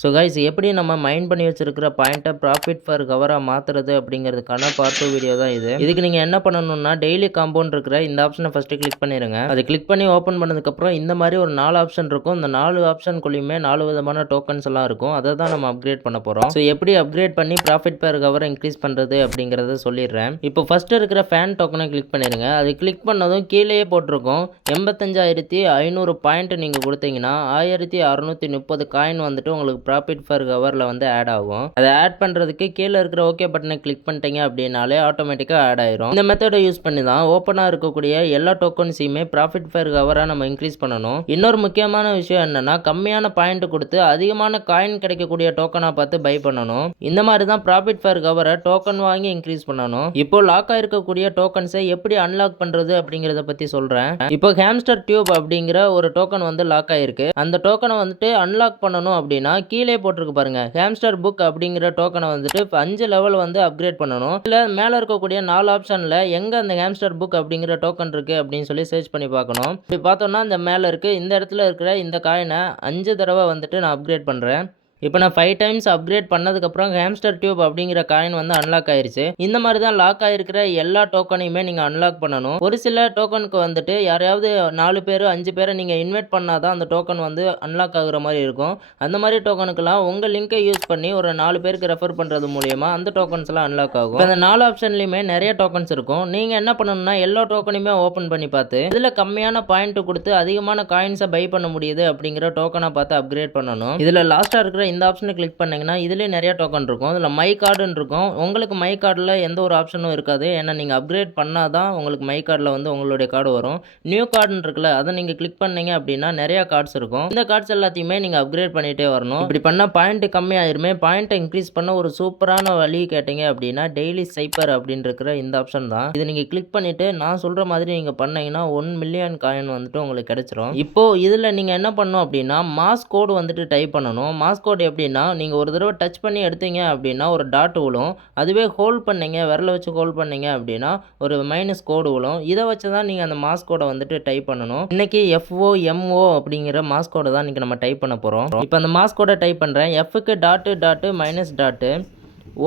So guys எப்படி நம்ம mind பண்ணி வச்சிருக்கிற பாயிண்ட்டை ப்ராஃபிட் ஃபார் கவராக மாற்றுறது அப்படிங்கிறதுக்கான பார்ட் 2 வீடியோ தான் இது. இதுக்கு நீங்கள் என்ன பண்ணணும்னா டெய்லி காம்பவுண்ட் இருக்கிற இந்த ஆப்ஷனை ஃபஸ்ட்டு கிளிக் பண்ணிடுங்க. அதை கிளிக் பண்ணி ஓப்பன் பண்ணதுக்கப்புறம் இந்த மாதிரி ஒரு 4 ஆப்ஷன் இருக்கும். இந்த 4 ஆப்ஷனுக்குள்ளேயுமே 4 விதமான டோக்கன்ஸ் எல்லாம் இருக்கும். அதை தான் நம்ம அப்கிரேட் பண்ண போகிறோம். ஸோ எப்படி அப்கிரேட் பண்ணி ப்ராஃபிட் ஃபார் கவரை இன்க்ரீஸ் பண்ணுறது அப்படிங்கிறத சொல்லிடுறேன். இப்போ ஃபஸ்ட்டு இருக்கிற ஃபேன் டோக்கனை கிளிக் பண்ணிடுங்க. அது கிளிக் பண்ணதும் கீழேயே போட்டிருக்கோம் 85,500 பாயிண்ட் நீங்கள் கொடுத்தீங்கன்னா 1630 காயின் வந்துட்டு உங்களுக்கு ப்ராஃபிட் ஃபார் கவரில் வந்து ஆட் ஆகும். அதை ஆட் பண்ணுறதுக்கு கீழே இருக்கிற ஓகே பட்டனை கிளிக் பண்ணிட்டீங்க அப்படின்னாலே ஆட்டோமேட்டிக்காக ஆட் ஆயிரும். இந்த மெத்தடை யூஸ் பண்ணி தான் ஓப்பனாக இருக்கக்கூடிய எல்லா டோக்கன்ஸையுமே ப்ராஃபிட் ஃபார் கவராக நம்ம இன்க்ரீஸ் பண்ணணும். இன்னொரு முக்கியமான விஷயம் என்னன்னா கம்மியான பாயிண்ட் கொடுத்து அதிகமான காயின் கிடைக்கக்கூடிய டோக்கனாக பார்த்து பை பண்ணணும். இந்த மாதிரி தான் ப்ராஃபிட் ஃபார் கவரை டோக்கன் வாங்கி இன்க்ரீஸ் பண்ணணும். இப்போ லாக் ஆயிருக்கக்கூடிய டோக்கன்ஸை எப்படி அன்லாக் பண்ணுறது அப்படிங்கிறத பற்றி சொல்கிறேன். இப்போ ஹேம்ஸ்டர் டியூப் அப்படிங்கிற ஒரு டோக்கன் வந்து லாக் ஆயிருக்கு. அந்த டோக்கனை வந்துட்டு அன்லாக் பண்ணணும் அப்படின்னா கீழே போட்டிருக்கு பாருங்க ஹேம்ஸ்டர் புக் அப்படிங்கிற டோக்கனை வந்துட்டு 5 லெவல் வந்து அப்கிரேட் பண்ணணும். இல்ல மேல இருக்கக்கூடிய 4 ஆப்ஷன்ல எங்க அந்த ஹேம்ஸ்டர் புக் அப்படிங்கிற டோக்கன் இருக்கு அப்படின்னு சொல்லி சர்ச் பண்ணி பார்க்கணும். இப்படி பார்த்தோம்னா இந்த மேல இருக்கு. இந்த இடத்துல இருக்கிற இந்த காயினை 5 தடவை வந்துட்டு நான் அப்கிரேட் பண்றேன். இப்போ நான் 5 டைம்ஸ் அப்கிரேட் பண்ணதுக்கப்புறம் ஹேம்ஸ்டர் டியூப் அப்படிங்கிற காயின் வந்து அன்லாக் ஆயிருச்சு. இந்த மாதிரி தான் லாக் ஆகிருக்கிற எல்லா டோக்கனையுமே நீங்கள் அன்லாக் பண்ணணும். ஒரு சில டோக்கனுக்கு வந்துட்டு யாரையாவது 4 பேர் 5 பேரை நீங்கள் இன்வைட் பண்ணால் தான் அந்த டோக்கன் வந்து அன்லாக் ஆகுற மாதிரி இருக்கும். அந்த மாதிரி டோக்கனுக்கெல்லாம் உங்கள் லிங்கை யூஸ் பண்ணி ஒரு 4 பேருக்கு ரெஃபர் பண்ணுறது மூலியமாக அந்த டோக்கன்ஸ் எல்லாம் அன்லாக் ஆகும். இந்த 4 ஆப்ஷன்லையுமே நிறைய டோக்கன்ஸ் இருக்கும். நீங்கள் என்ன பண்ணணும்னா எல்லா டோக்கனையுமே ஓப்பன் பண்ணி பார்த்து இதில் கம்மியான பாயிண்ட் கொடுத்து அதிகமான காயின்ஸை பை பண்ண முடியுது அப்படிங்கிற டோக்கனை பார்த்து அப்கிரேட் பண்ணணும். இதில் லாஸ்ட்டாக இருக்கிற இந்த ஆப்ஷனை கிளிக் பண்ணீங்கன்னா இதுலேயே நிறைய டோக்கன் இருக்கும். இதில் மை கார்டுன்னு இருக்கும். உங்களுக்கு மை கார்டில் எந்த ஒரு ஆப்ஷனும் இருக்காது. ஏன்னா நீங்கள் அப்கிரேட் பண்ணால் தான் உங்களுக்கு மை கார்டில் வந்து உங்களுடைய கார்டு வரும். நியூ கார்டுன்னு இருக்குல்ல அதை நீங்கள் கிளிக் பண்ணீங்க அப்படின்னா நிறைய கார்ட்ஸ் இருக்கும். இந்த கார்ட்ஸ் எல்லாத்தையுமே நீங்கள் அப்கிரேட் பண்ணிகிட்டே வரணும். இப்படி பண்ணால் பாயிண்ட் கம்மியாயிருமே. பாயிண்ட்டை இன்க்ரீஸ் பண்ண ஒரு சூப்பரான வழி கேட்டீங்க அப்படின்னா டெய்லி சைப்பர் அப்படின்னு இருக்கிற இந்த ஆப்ஷன் தான். இதை நீங்கள் கிளிக் பண்ணிவிட்டு நான் சொல்கிற மாதிரி நீங்கள் பண்ணீங்கன்னா 1 மில்லியன் காயின் வந்துட்டு உங்களுக்கு கிடைச்சிரும். இப்போது இதில் நீங்கள் என்ன பண்ணணும் அப்படின்னா மாஸ் கோடு வந்துட்டு டைப் பண்ணணும். மாஸ் கோடு எப்படின்னா நீங்கள் ஒரு தடவை டச் பண்ணி எடுத்தீங்க அப்படின்னா ஒரு டாட் விழும். அதுவே ஹோல்ட் பண்ணீங்க விரலை வச்சு ஹோல்ட் பண்ணீங்க அப்படின்னா ஒரு மைனஸ் கோடு விழும். இதை வச்சு தான் நீங்கள் அந்த மாஸ் கோடை வந்துட்டு டைப் பண்ணணும். இன்னைக்கு FOMO அப்படிங்கிற மாஸ் கோடை தான் இன்றைக்கி நம்ம டைப் பண்ண போகிறோம். இப்போ அந்த மாஸ் கோடை டைப் பண்ணுறேன். Fக்கு டாட்டு டாட்டு மைனஸ் டாட்டு,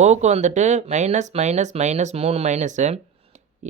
ஓக்கு வந்துட்டு மைனஸ் மைனஸ் மைனஸ் 3 மைனஸு,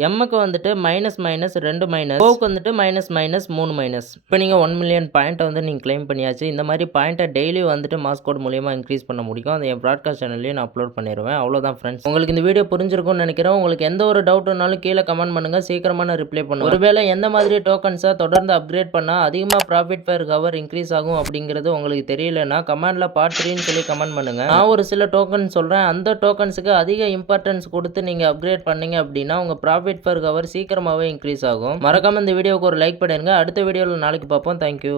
எம்முக்கு வந்துட்டு மைனஸ் மைனஸ் 2 மைனஸ், ஓக்கு வந்துட்டு மைனஸ் மைனஸ் 3 மைனஸ். இப்போ நீங்கள் 1 மில்லியன் பாயிண்ட்டை வந்து நீங்கள் கிளைம் பண்ணியாச்சு. இந்த மாதிரி பாயிண்ட்டை டெய்லி வந்துட்டு மாஸ் கோட் மூலியமாக இன்க்ரீஸ் பண்ண முடியும். அதை என் ப்ராட்காஸ்ட் சேனல்லையும் நான் அப்லோட் பண்ணிடுவேன். அவ்வளோதான் ஃப்ரெண்ட்ஸ். உங்களுக்கு இந்த வீடியோ புரிஞ்சிருக்கும்னு நினைக்கிறேன். உங்களுக்கு எந்த ஒரு டவுட்னாலும் கீழே கமெண்ட் பண்ணுங்கள். சீக்கிரமாக நான் ரிப்ளை பண்ணுவேன். ஒருவேளை எந்த மாதிரி டோக்கன்ஸை தொடர்ந்து அப்கிரேட் பண்ணால் அதிகமாக ப்ராஃபிட் ஃபார் கவர் இன்க்ரீஸ் ஆகும் அப்படிங்கிறது உங்களுக்கு தெரியலன்னா கமெண்ட்டில் பார்ட் 3ன்னு சொல்லி கமெண்ட் பண்ணுங்கள். நான் ஒரு சில டோக்கன் சொல்கிறேன். அந்த டோக்கன்ஸுக்கு அதிக இம்பார்ட்டன்ஸ் கொடுத்து நீங்கள் அப்கிரேட் பண்ணீங்க அப்படின்னா உங்கள் ப்ராஃபிட் ஃபார் கவர் சீக்கிரமாகவே இன்க்ரீஸ் ஆகும். மறக்காம இந்த வீடியோவுக்கு ஒரு லைக் பண்ணிடுங்க. அடுத்த வீடியோவில் நாளைக்கு பார்ப்போம். தேங்க்யூ.